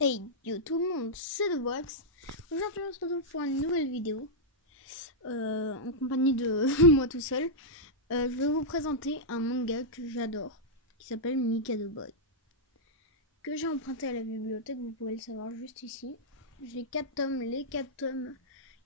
Hey yo tout le monde, c'est The Box. Aujourd'hui on se retrouve pour une nouvelle vidéo en compagnie de moi tout seul. Je vais vous présenter un manga que j'adore qui s'appelle Mikado Boy, que j'ai emprunté à la bibliothèque, vous pouvez le savoir juste ici. J'ai 4 tomes, les 4 tomes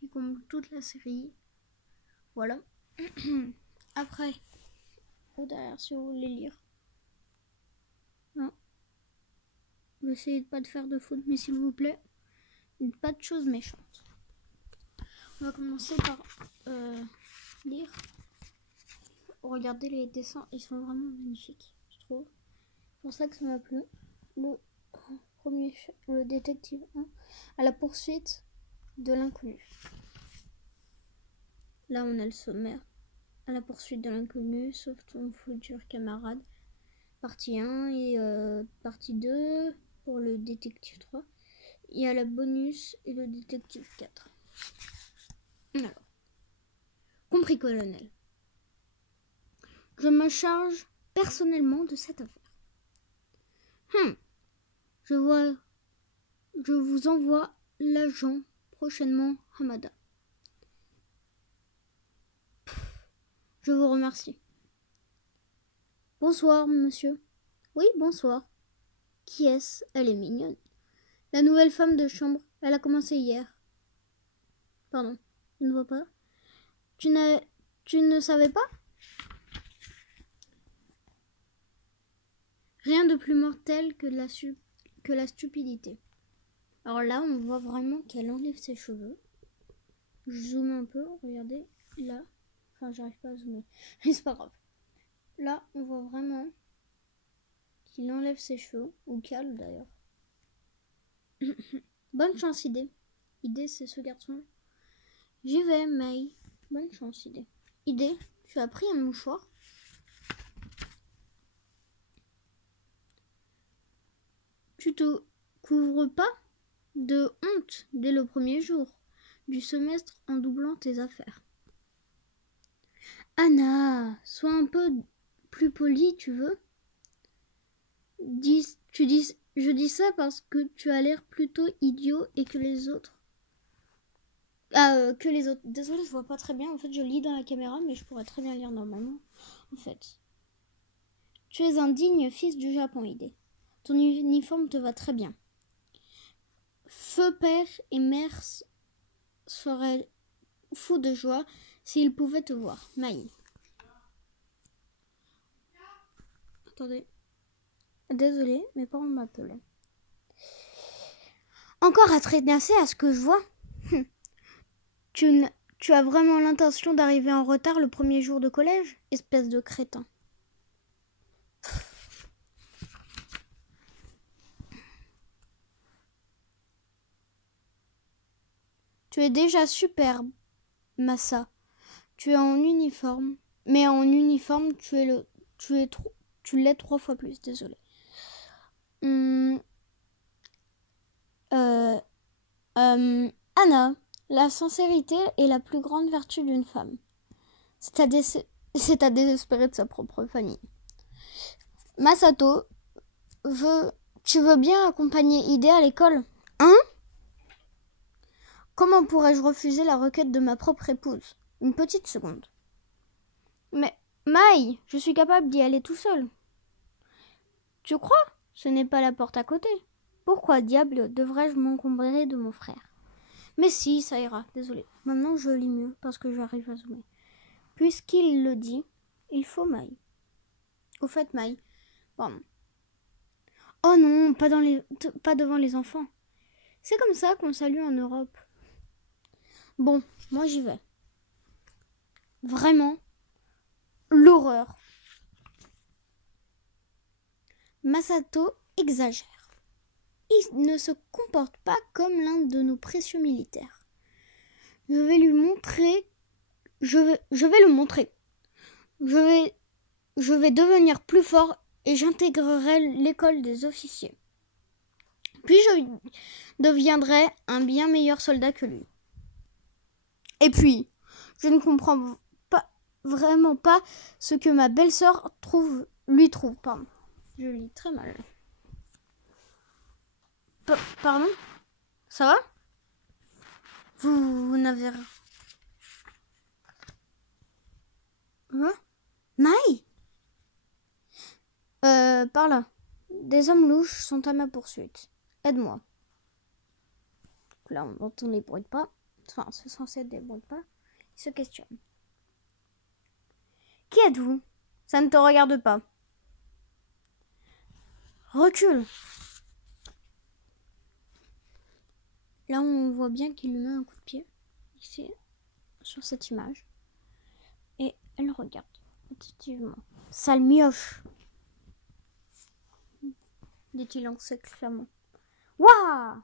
qui comblent toute la série. Voilà. Après, ou derrière si vous voulez lire. Non. Je vais essayer de pas de faire de faute, mais s'il vous plaît, pas de choses méchantes. On va commencer par lire. Regardez les dessins, ils sont vraiment magnifiques, je trouve. C'est pour ça que ça m'a plu. Le détective 1 à la poursuite de l'inconnu. Là, on a le sommaire. À la poursuite de l'inconnu, sauf ton futur camarade. Partie 1 et partie 2 pour le détective 3. Il y a la bonus et le détective 4. Alors, compris colonel. Je me charge personnellement de cette affaire. Je vous envoie l'agent prochainement, Hamada. Je vous remercie. Bonsoir, monsieur. Oui, bonsoir. Qui est-ce? Elle est mignonne. La nouvelle femme de chambre, elle a commencé hier. Pardon, je ne vois pas. Tu ne savais pas? Rien de plus mortel que la stupidité. Alors là, on voit vraiment qu'elle enlève ses cheveux. Je zoome un peu, regardez, là. Enfin, j'arrive pas à zoomer, mais c'est pas grave. Là, on voit vraiment qu'il enlève ses cheveux, ou Cal d'ailleurs. Bonne chance, Idée. Idée, c'est ce garçon. J'y vais, May. Bonne chance, Idée. Idée, tu as pris un mouchoir? Tu te couvres pas de honte dès le premier jour du semestre en doublant tes affaires. Anna, sois un peu plus polie, tu veux? Je dis ça parce que tu as l'air plutôt idiot et que les autres. Désolée, je vois pas très bien. En fait, je lis dans la caméra, mais je pourrais très bien lire normalement. En fait, tu es un digne fils du Japon, Idée. Ton uniforme te va très bien. Feu père et mère seraient fous de joie s'ils pouvaient te voir. Maï. Attendez. Désolée, mes parents m'appelaient. Encore à traînasser à ce que je vois. Tu as vraiment l'intention d'arriver en retard le premier jour de collège? Espèce de crétin. Tu es déjà superbe, Massa. Tu es en uniforme. Mais en uniforme, tu l'es 3 fois plus, désolé. Anna, la sincérité est la plus grande vertu d'une femme. C'est à désespérer de sa propre famille. Masato, tu veux bien accompagner Idée à l'école? Hein? Comment pourrais-je refuser la requête de ma propre épouse? Une petite seconde. Mais, Mai, je suis capable d'y aller tout seul. Tu crois? Ce n'est pas la porte à côté. Pourquoi diable devrais-je m'encombrer de mon frère? Mais si, ça ira, désolé. Maintenant je lis mieux parce que j'arrive à zoomer. Puisqu'il le dit, il faut Mai. Au fait, Mai, pardon. Oh non, pas devant les enfants. C'est comme ça qu'on salue en Europe. Bon, moi j'y vais. Vraiment, l'horreur. Masato exagère. Il ne se comporte pas comme l'un de nos précieux militaires. Je vais le montrer. Je vais devenir plus fort et j'intégrerai l'école des officiers. Puis je deviendrai un bien meilleur soldat que lui. Et puis, je ne comprends vraiment pas ce que ma belle-sœur lui trouve. Pardon. Je lis très mal. Pardon? Ça va? Vous n'avez rien. Hein? Maï? Par là. Des hommes louches sont à ma poursuite. Aide-moi. Là, on entend les bruits de pas. Enfin, c'est censé être des bruits de pas. Il se questionne. Qui êtes-vous? Ça ne te regarde pas. Recule. Là, on voit bien qu'il lui met un coup de pied. Ici, sur cette image. Et elle regarde attentivement. Sale mioche, dit-il en s'exclamant. Waouh!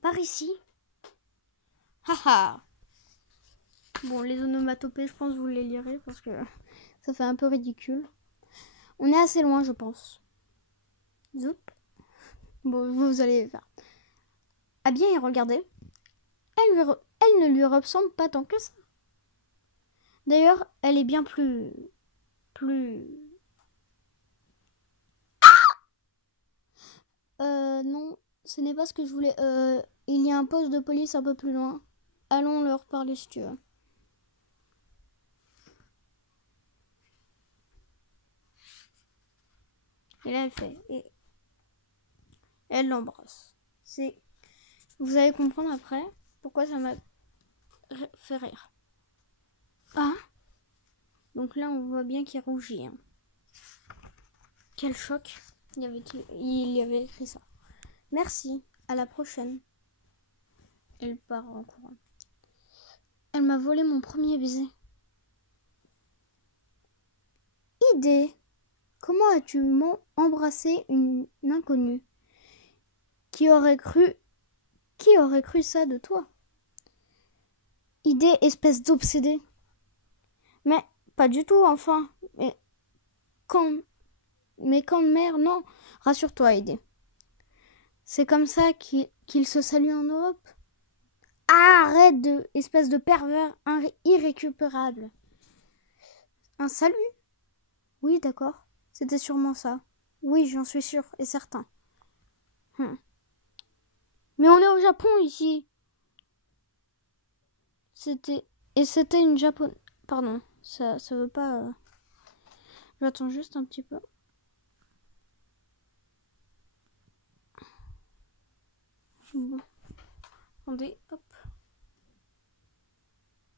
Par ici? Haha! Bon, les onomatopées, je pense que vous les lirez parce que ça fait un peu ridicule. On est assez loin, je pense. Zoup. Bon, vous allez faire. Ah bien, et regardez. Elle ne lui ressemble pas tant que ça. D'ailleurs, elle est bien plus... Non, ce n'est pas ce que je voulais. Il y a un poste de police un peu plus loin. Allons leur parler si tu veux. Et là, elle fait. Et elle l'embrasse. Vous allez comprendre après pourquoi ça m'a fait rire. Ah! Donc là, on voit bien qu'il rougit. Hein. Quel choc! Il y avait écrit ça. Merci, à la prochaine. Elle part en courant. Elle m'a volé mon premier baiser. Idée! Comment as-tu embrassé une inconnue? Qui aurait cru ça de toi? Idée, espèce d'obsédé. Mais pas du tout, enfin. Mais quand mère, non. Rassure-toi, Idée. C'est comme ça qu'il se salue en Europe. Arrête espèce de pervers irrécupérable. Un salut? Oui, d'accord. C'était sûrement ça. Oui, j'en suis sûr et certain. Mais on est au Japon ici. C'était une japonaise. Pardon, ça veut pas. J'attends juste un petit peu. Bon. Attendez, hop.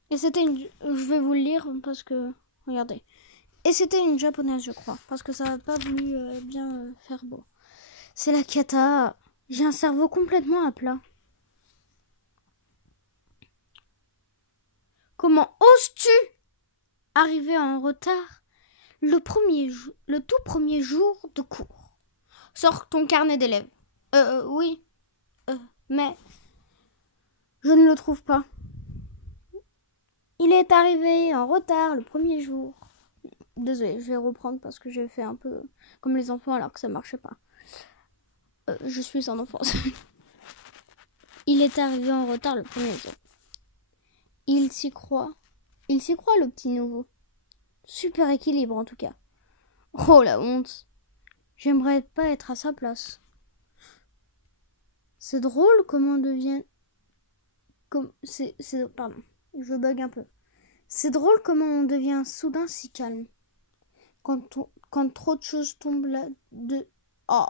Et c'était je vais vous le lire parce que regardez. Et c'était une japonaise, je crois, parce que ça n'a pas voulu bien faire beau. C'est la cata. J'ai un cerveau complètement à plat. Comment oses-tu arriver en retard le tout premier jour de cours? Sors ton carnet d'élèves. Oui. Mais je ne le trouve pas. Il est arrivé en retard le premier jour. Désolée, je vais reprendre parce que j'ai fait un peu comme les enfants alors que ça marchait pas. Je suis un enfant. Il est arrivé en retard le premier jour. Il s'y croit. Il s'y croit, le petit nouveau. Super équilibre en tout cas. Oh la honte. J'aimerais pas être à sa place. C'est drôle comment on devient... Pardon, je bug un peu. C'est drôle comment on devient soudain si calme. Quand trop de choses tombent là de... Oh.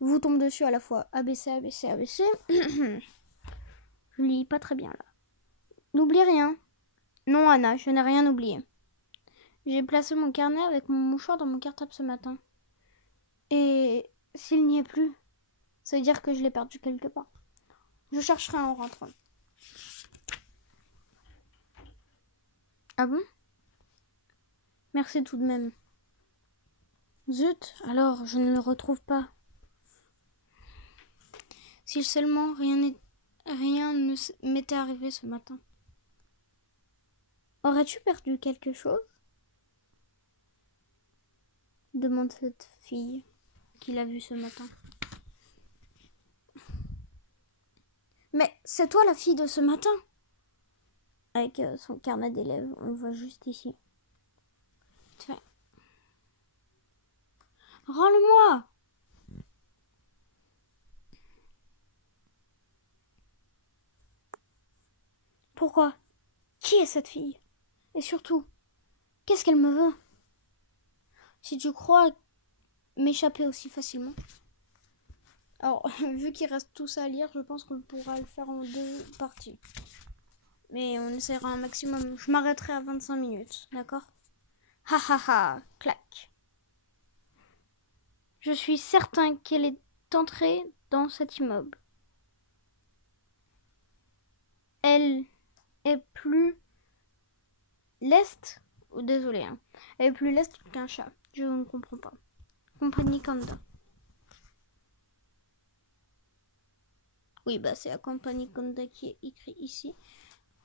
Vous tombe dessus à la fois. ABC, ABC, ABC. Je lis pas très bien là. N'oublie rien. Non, Anna, je n'ai rien oublié. J'ai placé mon carnet avec mon mouchoir dans mon cartable ce matin. Et s'il n'y est plus, ça veut dire que je l'ai perdu quelque part. Je chercherai en rentrant. Ah bon? Merci tout de même. Zut, alors je ne le retrouve pas. Si seulement rien ne m'était arrivé ce matin. Aurais-tu perdu quelque chose? Demande cette fille qu'il a vue ce matin. Mais c'est toi la fille de ce matin? Avec son carnet d'élèves, on le voit juste ici. Tiens. Rends-le-moi! Pourquoi? Qui est cette fille? Et surtout, qu'est-ce qu'elle me veut? Si tu crois m'échapper aussi facilement. Alors, vu qu'il reste tout ça à lire, je pense qu'on pourra le faire en 2 parties. Mais on essaiera un maximum. Je m'arrêterai à 25 minutes, d'accord? Ha ha ha, clac. Je suis certain qu'elle est entrée dans cet immeuble. Elle est plus leste, désolé, hein. Elle est plus leste qu'un chat. Je ne comprends pas. Compagnie Kanda. Oui, bah c'est la compagnie Kanda qui est écrit ici.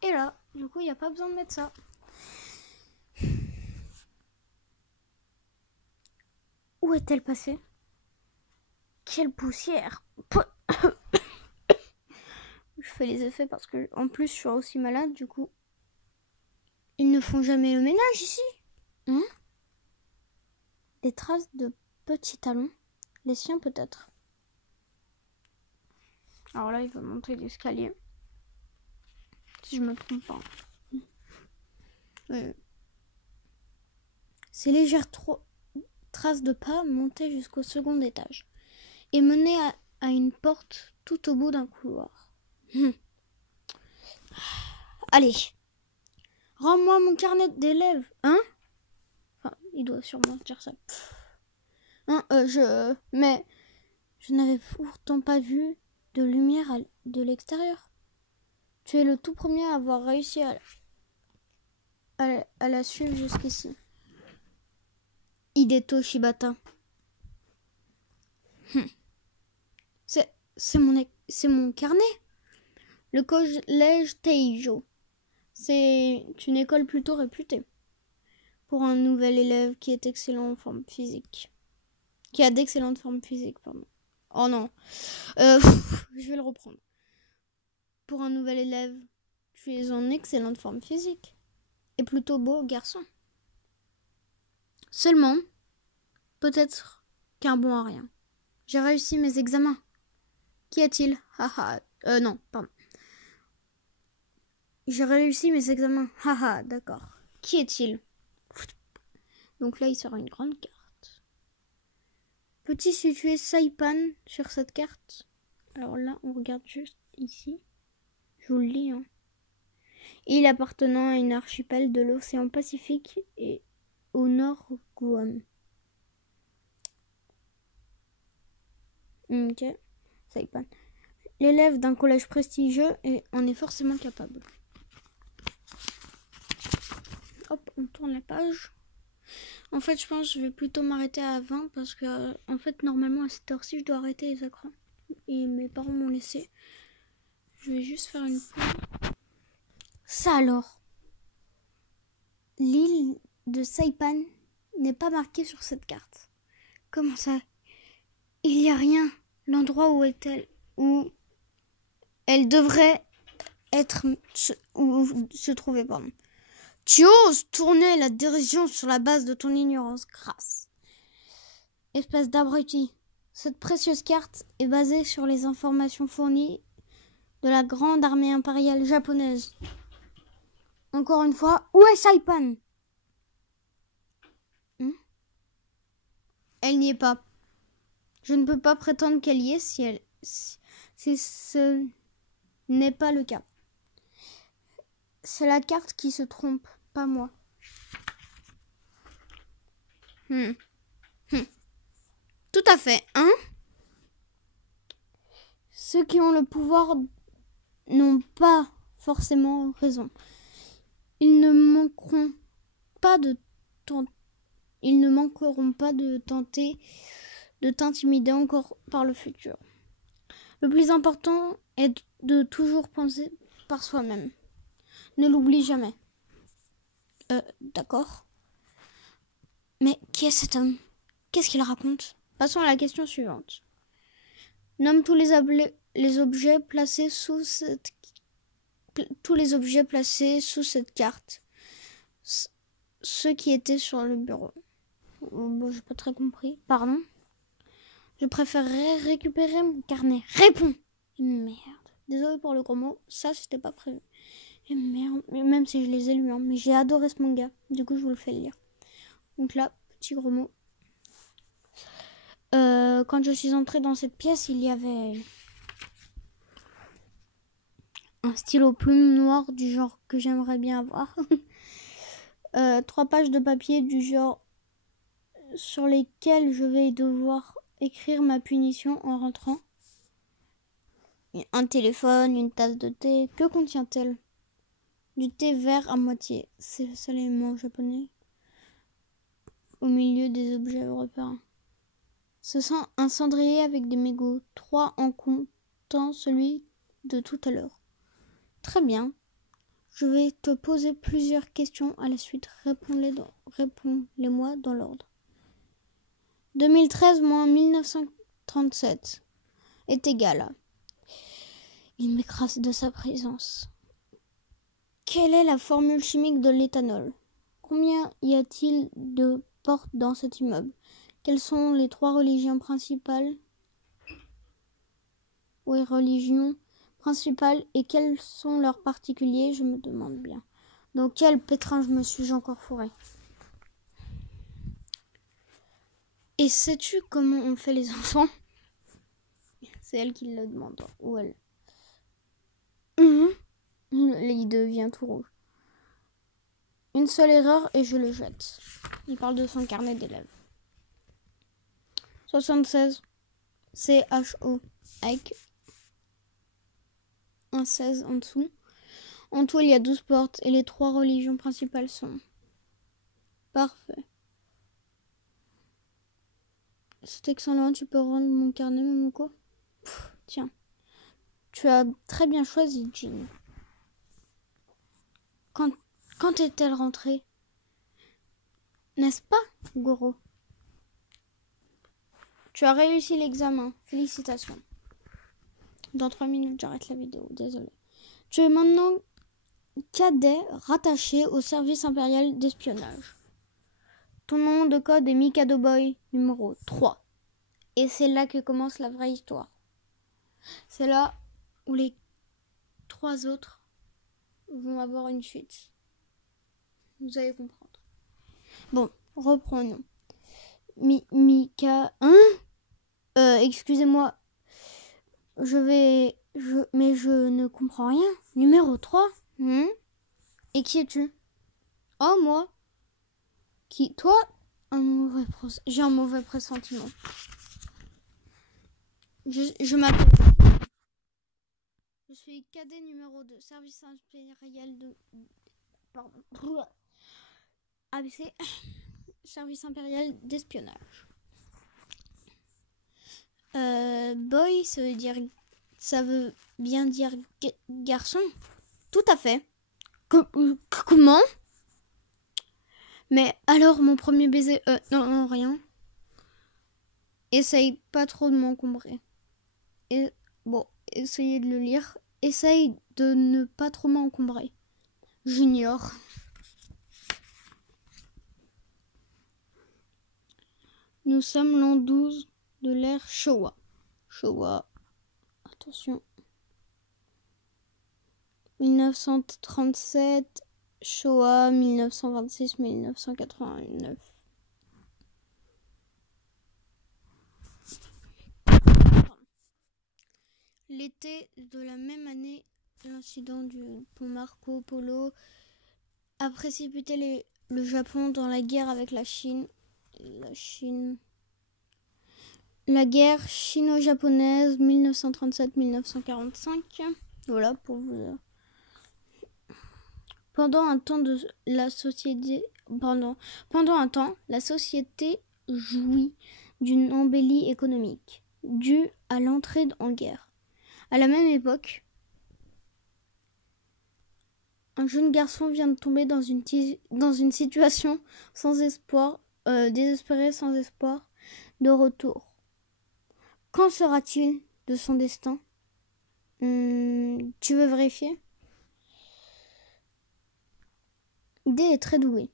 Et là, du coup, il n'y a pas besoin de mettre ça. Où est-elle passée? Quelle poussière! Je fais les effets parce que, en plus, je suis aussi malade, du coup. Ils ne font jamais le ménage ici? Hein? Des traces de petits talons. Les siens, peut-être. Alors là, il va monter l'escalier. Si je me trompe pas. Ces légères traces de pas montaient jusqu'au second étage et menaient à une porte tout au bout d'un couloir. Allez, rends-moi mon carnet d'élèves, hein? Enfin, il doit sûrement dire ça. Hein, mais je n'avais pourtant pas vu de lumière de l'extérieur. Tu es le tout premier à avoir réussi à la suivre jusqu'ici. Hideto Shibata. C'est mon carnet. Le collège Teijo. C'est une école plutôt réputée pour un nouvel élève qui est excellent en forme physique. Qui a d'excellentes formes physiques, pardon. Oh non. Je vais le reprendre. Pour un nouvel élève, tu es en excellente forme physique. Et plutôt beau garçon. Seulement, peut-être qu'un bon à rien. J'ai réussi mes examens. Qu'y a-t-il? Haha. Non, pardon. J'ai réussi mes examens. Haha, d'accord. Qui est-il? Donc là, il sort une grande carte. Peux-tu situer Saipan sur cette carte? Alors là, on regarde juste ici. Je vous le lis, hein. Île appartenant à une archipel de l'océan Pacifique et au nord Guam. Ok, Saipan. L'élève d'un collège prestigieux en est forcément capable. Hop, on tourne la page. En fait, je pense que je vais plutôt m'arrêter à 20 parce que, en fait, normalement, à cette heure-ci, je dois arrêter les écrans. Et mes parents m'ont laissé. Je vais juste faire une pause. Ça alors. L'île de Saipan n'est pas marquée sur cette carte. Comment ça? Il n'y a rien. L'endroit où elle devrait se trouver, pardon. Tu oses tourner la dérision sur la base de ton ignorance crasse. Espèce d'abruti. Cette précieuse carte est basée sur les informations fournies de la grande armée impériale japonaise. Encore une fois, où est Saipan? Elle n'y est pas. Je ne peux pas prétendre qu'elle y est si ce n'est pas le cas. C'est la carte qui se trompe, pas moi. Tout à fait, hein? Ceux qui ont le pouvoir n'ont pas forcément raison. Ils ne manqueront pas de tenter de t'intimider encore par le futur. Le plus important est de toujours penser par soi-même. Ne l'oublie jamais. D'accord. Mais qui est cet homme? Qu'est-ce qu'il raconte? Passons à la question suivante. Nomme tous les objets placés sous cette carte. Ceux qui étaient sur le bureau. Bon, j'ai pas très compris. Pardon? Je préférerais récupérer mon carnet. Réponds! Merde. Désolé pour le gros mot. Ça, c'était pas prévu. Et merde, même si je les ai lus, hein, mais j'ai adoré ce manga. Du coup, je vous le fais lire. Donc là, petit gros mot. Quand je suis entrée dans cette pièce, il y avait un stylo plume noir du genre que j'aimerais bien avoir. 3 pages de papier du genre sur lesquelles je vais devoir écrire ma punition en rentrant. Un téléphone, une tasse de thé. Que contient-elle? Du thé vert à moitié. C'est l'élément japonais. Au milieu des objets européens. Ce sont un cendrier avec des mégots. 3 en comptant celui de tout à l'heure. Très bien. Je vais te poser plusieurs questions à la suite. Réponds-les-moi dans l'ordre. 2013 moins 1937 est égal à... Il m'écrase de sa présence. Quelle est la formule chimique de l'éthanol? Combien y a-t-il de portes dans cet immeuble? Quelles sont les 3 religions principales? Oui, religions principales. Et quels sont leurs particuliers? Je me demande bien. Dans quel pétrin me suis-je encore fourré? Et sais-tu comment on fait les enfants? C'est elle qui le demande. Ou elle. Il devient tout rouge. Une seule erreur et je le jette. Il parle de son carnet d'élèves. 76. CHO. Avec un 16 en dessous. En tout, il y a 12 portes et les 3 religions principales sont... Parfait. C'est excellent, tu peux rendre mon carnet, Momoko? Tiens. Tu as très bien choisi, Jean. Quand est-elle rentrée? N'est-ce pas, Goro? Tu as réussi l'examen. Félicitations. Dans 3 minutes, j'arrête la vidéo. Désolé. Tu es maintenant cadet rattaché au service impérial d'espionnage. Ton nom de code est Mikado Boy numéro 3. Et c'est là que commence la vraie histoire. C'est là où les 3 autres vont avoir une suite. Vous allez comprendre. Bon, reprenons. Mika... Hein? Excusez-moi. Mais je ne comprends rien. Numéro 3. Et qui es-tu? Oh, moi. Qui? Toi? J'ai un mauvais pressentiment. Je m'appelle... Je suis cadet numéro 2, service impérial de... Pardon. ABC, service impérial d'espionnage. Boy, ça veut bien dire garçon. Tout à fait. Comment? Mais alors, mon premier baiser... non, rien. Essaye pas trop de m'encombrer. Et bon, essayez de le lire. Essaye de ne pas trop m'encombrer. Junior. Nous sommes l'an 12 de l'ère Showa. Showa. Attention. 1937. Showa 1926-1989. L'été de la même année, l'incident du pont Marco Polo a précipité le Japon dans la guerre avec la Chine. La guerre chino-japonaise 1937-1945. Voilà pour vous. Pendant un temps, la société jouit d'une embellie économique due à l'entrée en guerre. À la même époque, un jeune garçon vient de tomber dans une situation sans espoir, désespéré, sans espoir de retour. Qu'en sera-t-il de son destin? Tu veux vérifier? D est très doué,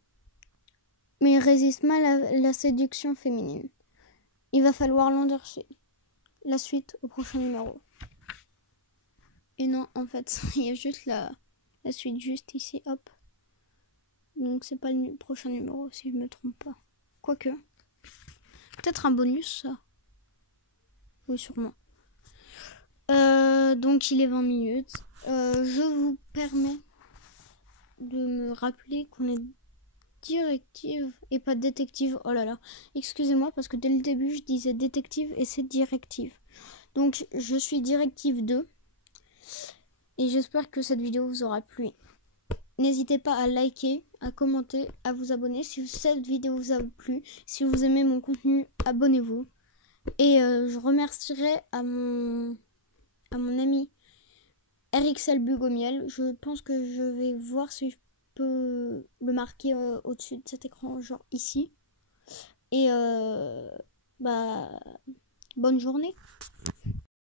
mais il résiste mal à la séduction féminine. Il va falloir l'endurcer. La suite au prochain numéro. Et non, en fait, il y a juste la la suite juste ici, hop. Donc c'est pas le prochain numéro si je me trompe pas. Quoique. Peut-être un bonus ça. Oui, sûrement. Donc il est 20 minutes. Je vous permets de me rappeler qu'on est directive et pas détective. Oh là là. Excusez-moi parce que dès le début je disais détective et c'est directive. Donc je suis directive 2. Et j'espère que cette vidéo vous aura plu. N'hésitez pas à liker, à commenter, à vous abonner si cette vidéo vous a plu. Si vous aimez mon contenu, abonnez-vous. Et je remercierai à mon ami RXL Bugomiel. Je pense que je vais voir si je peux le marquer au-dessus de cet écran, genre ici. Et bonne journée.